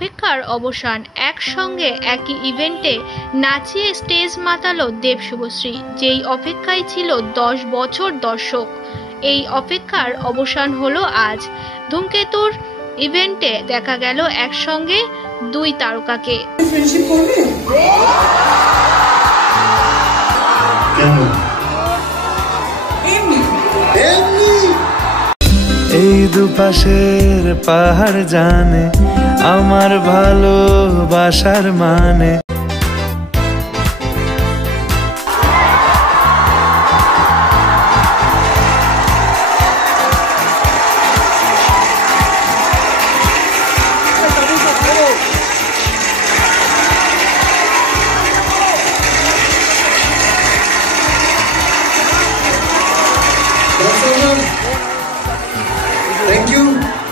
অপেক্ষার অবসান। একসঙ্গে একই ইভেন্টে নাচিয়ে স্টেজ মাতালো দেব শুভশ্রী। যেই অপেক্ষায় ছিল 10 বছর দর্শক, এই অপেক্ষার অবসান হলো আজ। ধূমকেতুর ইভেন্টে দেখা গেল একসঙ্গে দুই তারকাকে। এই দুপাশের পাহাড় জানে আমার ভালোবাসার মানে।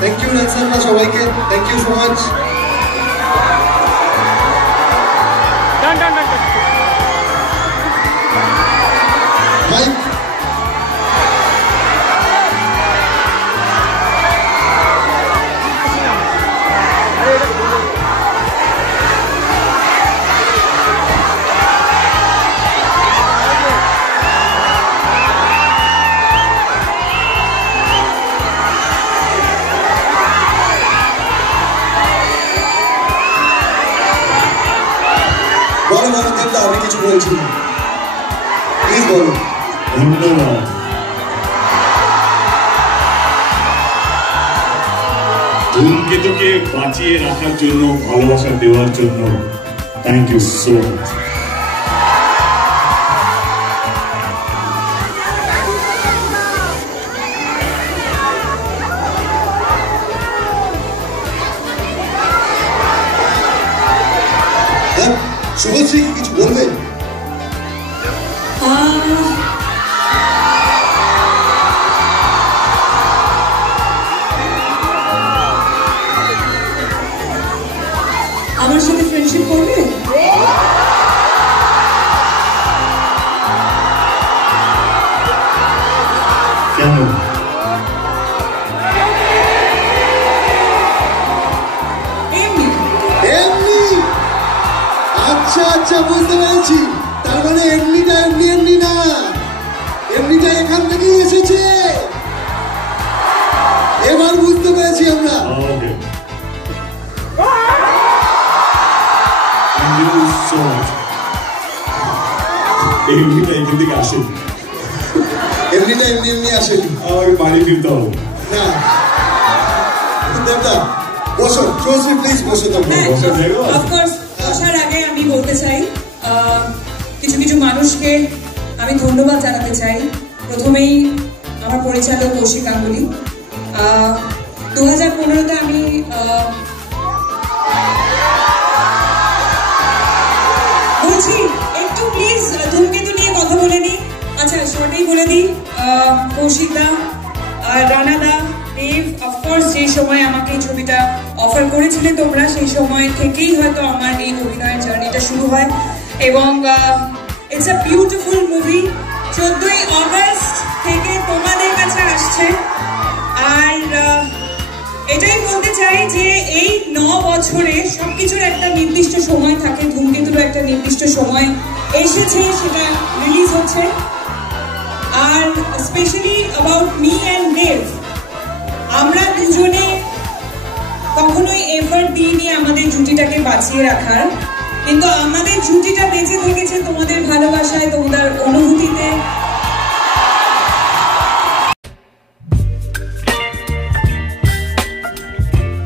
Thank you Nansana সবাইকে, thank you so much. Mike. বলো বলো দেবদা, আমি কিছু বলছি না, প্লিজ বলো। ধন্যবাদ। ধূমকেতুকে বাঁচিয়ে রাখার জন্য, ভালোবাসা দেওয়ার জন্য thank you so much. Subhashree কিছু বলবেন? আমার সাথে ফ্রেন্ডশিপ করবে? কেন? আচ্ছা আচ্ছা, বুঝতে পেরেছি। তার মানে এমনিটা এমনি না, এমনিটা এখান থেকেই এসেছে। এবার বুঝতে পেরেছি আমরা। এমনিটা এখান থেকে আসে, এমনিটা এমনি আসেনি। আমাকে বাড়ি ফিরতে হবে না দেবদা, বসো শুভশ্রী, প্লিজ বসো। অফকোর্স বসার আগে আমি বলতে চাই, কিছু কিছু মানুষকে আমি ধন্যবাদ জানাতে চাই। প্রথমেই আমার পরিচালক কৌশিক গাঙ্গুলি। 2015-তে আমি বলছি একটু প্লিজ ধূমকেতু নিয়ে কথা বলে নিই। আচ্ছা শর্টেই বলে দিই, কৌশিক দা আর রানা দা, দেব, অফকোর্স সেই সময় আমাকে এই ছবিটা অফার করেছিলে তোমরা, সেই সময় থেকেই হয়তো আমার এই অভিনয়ের জার্নিটা শুরু হয়। এবং ইটস আ বিউটিফুল মুভি। 14ই অগস্ট থেকে তোমাদের কাছে আসছে। আর এটাই বলতে চাই যে এই 9 বছরে সবকিছুর একটা নির্দিষ্ট সময় থাকে, ধূমকেতুরও একটা নির্দিষ্ট সময় এসেছে, সেটা রিলিজ হচ্ছে। আর স্পেশালি অ্যাবাউট মি অ্যান্ড দেব, আমরা দুজনে কখনোই এফর্ট দিইনি আমাদের জুটিটাকে বাঁচিয়ে রাখার, কিন্তু আমাদের জুটিটা বেঁচে থেকেছে তোমাদের ভালোবাসায়, তোমাদের অনুভূতি